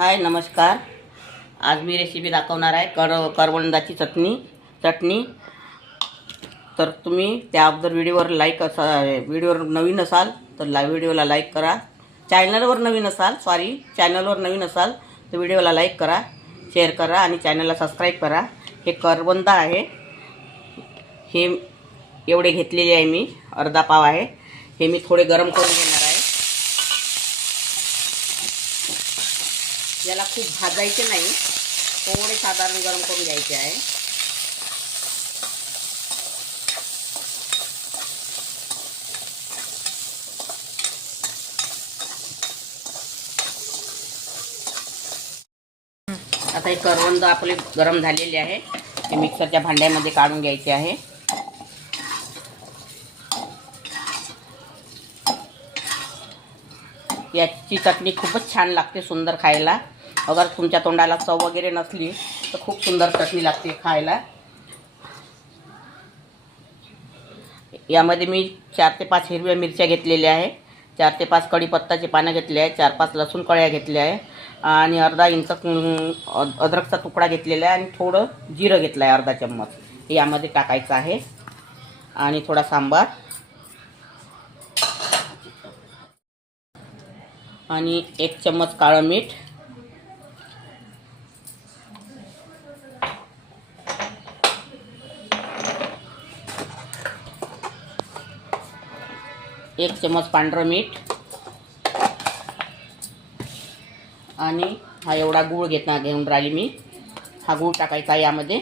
हाय नमस्कार। आज मी रेसिपी दाखवणार आहे करवंदाची चटणी। तर तुम्ही त्या अगोदर व्हिडिओवर नवीन असाल तर व्हिडिओला लाईक करा। चॅनलवर नवीन असाल तर व्हिडिओला लाईक करा, शेअर करा आणि चॅनलला सबस्क्राईब करा। हे करवंद आहे, हे एवढे घेतलेले आहे मी, अर्धा पाव आहे। हे मी थोडे गरम करून घेणार आहे। याला खूप भाजायचे नाही, थोडे साधारण गरम करून घ्यायचे आहे। आता हे करवंद आपले गरम झालेले आहे, हे मिक्सरच्या भांड्यामध्ये काढून घ्यायचे आहे। याची चटणी खूपच छान लागते, सुंदर खायला। अगर तुमच्या तोंडाला चव वगैरे नसली तर खूप सुंदर चटणी लागते खायला। यामध्ये मी 4 ते 5 हिरव्या मिरच्या घेतलेल्या आहे, 4 ते 5 कढीपत्ताची पानं घेतली आहे, 4-5 लसूण कळ्या घेतल्या आहे आणि अर्धा इंच अद्रकचा तुकडा घेतलेला आहे आणि थोडं जिरं घेतलं आहे, अर्धा चम्मच यामध्ये टाकायचं आहे आणि थोडा सांबार आणि 1 चम्मच काळं मीठ, एक चम्मच पांढरं मीठ आणि हा एवढा गूळ घेऊन राहिली मी। हा गूळ टाकायचा आहे यामध्ये।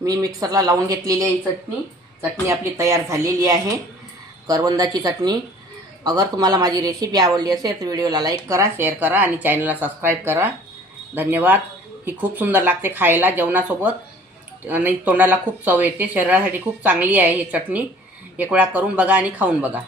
मी मिक्सरला लावून घेतलेली आहे चटणी आपली तयार झालेली आहे, करवंदाची चटणी। अगर तुम्हाला माझी रेसिपी आवडली असेल तर व्हिडिओला लाईक करा, शेअर करा आणि चॅनलला सबस्क्राईब करा। धन्यवाद। ही खूप सुंदर लागते खायला जेवणासोबत आणि तोंडाला खूप चव येते, शरीरासाठी खूप चांगली आहे ही चटणी। एक वेळा करून बघा आणि खाऊन बघा।